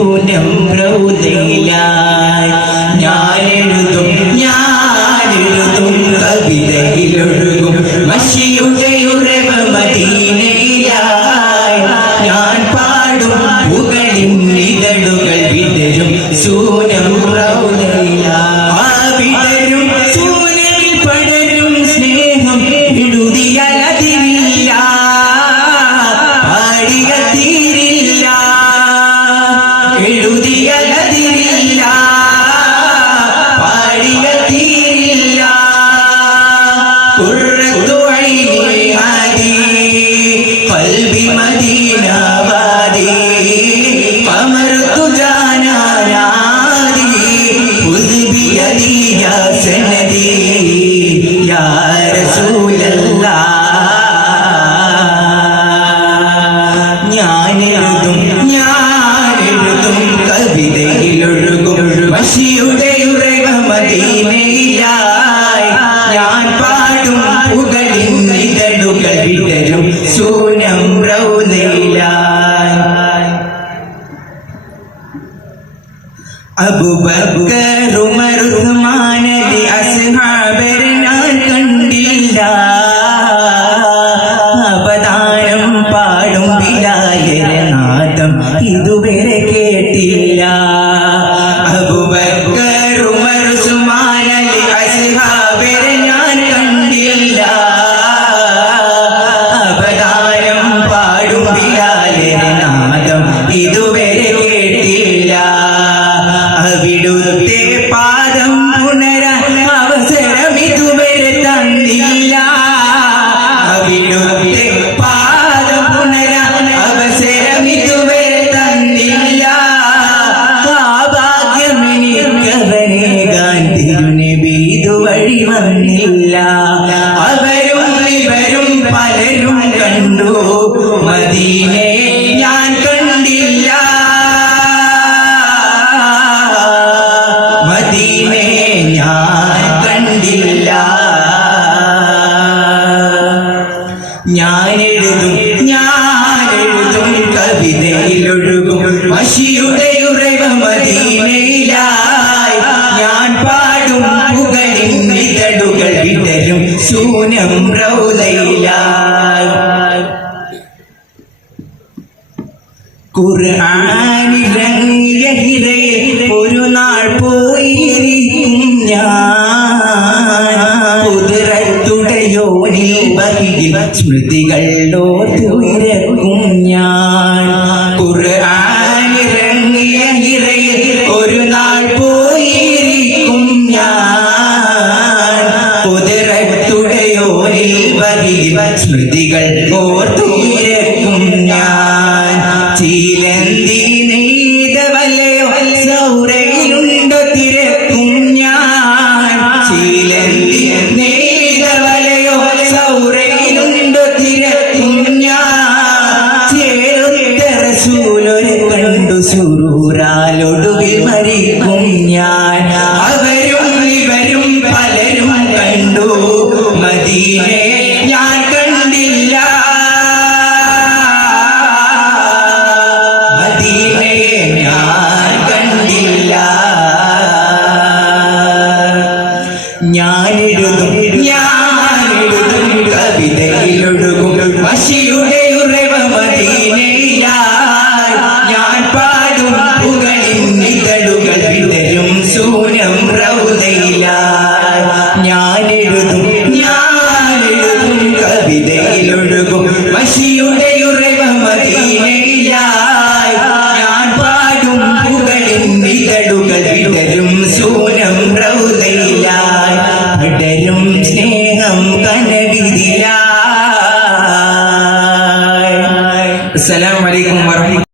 ശൂന്യം റൗദയിലായി ഞാനെഴുതും കവിതയിലൊഴുകും മഷിയുടെ ഉറവ മദീനയിലായി ഞാൻ പാടും പുകളിൻ ഇതളുകൾ വിടരും ശൂന്യം റൗദയിലായി ആ വിടരും ശൂന്യത്തിൽ പടരും സ്നേഹം എഴുതിയതില്ല പാടിയ തീരില്ല എഴുതിയതില്ല പാടിയ തീരില്ല ഖുർറത്തു ഐനി ഹാദി ഖൽബി മദീന വാദി ഖമർതു ജാനാനാദി ഖുദ് ബിയദി യാ സനദി യാ റസൂലല്ലാഹ് ഞാനെഴുതും കവിതയിലൊഴുകും മഷിയുടെ ഉറവ മദീനയിലായി ഞാൻ പാടും പുകളിൻ ഇതളുകൾ വിടരും ശൂന്യം റൗദയിലായി അബൂബക്കർ ഉമർ ഉസ്മാൻ അലി അസ്ഹാബരെ ഞാൻ കണ്ടില്ല അവതാരം പാടും ബിലാലിന്റെ നാദം ഇതുവരെ കേട്ടില്ല അബൂബക്കർ ഉമർ ഉസ്മാൻ അലി അസ്ഹാബരെ ഞാൻ കണ്ടില്ല അവതാരം പാടും ബിലാലിന്റെ നാദം ഇതുവരെ കേട്ടില്ല അവിടുത്തെ പാദം പുണരാൻ അവസരം ഇതുവരെ തന്നില്ല അവിടുത്തെ പാദം പുണരാൻ അവസരം ഇതുവരെ തന്നില്ല ആ ഭാഗ്യം എനിക്കവനേകാൻ തിരുനബി ഇതുവഴി വന്നില്ല അവരും ഇവരും പലരും കണ്ടു മദീനെ ഞാൻ കണ്ടില്ല മദീനെ ഞാൻ കണ്ടില്ല ഞാനെഴുതും കവിതയിലൊഴുകും മഷിയുടെ ഉറവ മദീനയിലായി ഞാൻ പാടും പുകളിൻ ഇതളുകൾ വിടരും ശൂന്യം റൗദയിലായി ഖുർആനിലങ്ങിയ ഹിറയെ ഒരു നാൾ പോയിരിക്കും ഞാൻ ഖുദ്റത്തുടയോനിൽ ബഹിൽ സ്മൃതികളോ തുയരക്കും ഞാൻ ഖുർആനിലങ്ങിയ ഹിറയെ ഒരു നാൾ പോയിരിക്കും ഞാൻ ഖുദ്റത്തുടയോനിൽ ബഹിൽ സ്മൃതികൾ ഓർത്തുയരക്കും ഞാൻ ചീലന്തി നെയ്തവല്ലയോ സൗരയിലുണ്ടോ തിരക്കും ഞാൻ ചീലന്തി നെയ്തവല്ലയോ സൗരയിലുണ്ടോ തിരക്കും ഞാൻ ചേരുത്ത റസൂലൊരു കണ്ടു സുറൂറാലൊടുവിൽ മരിക്കും ഞാൻ അവരും ഇവരും പലരും കണ്ടു മദീനെ ഞാൻ കണ്ടില്ല ഞാൻ കണ്ടില്ല ഞാനെഴുതും കവിതയിലൊഴുകും മഷിയുടെ ഉറവ മദീനയിലായി ഞാൻ പാടും പുകളിൻ ഇതളുകൾ വിടരും ശൂന്യം റൗദയിലായി ഞാനെഴുതും കവിതയിലൊഴുകും മഷിയുടെ ഉറവ മദീനയിലായി ഞാൻ പാടും പുകളിൻ ഇതളുകൾ വിടരും ശൂന്യം റൗദയിലായി വിടരും സ്നേഹം കനവിതിലായി. അസ്സലാമു അലൈക്കും.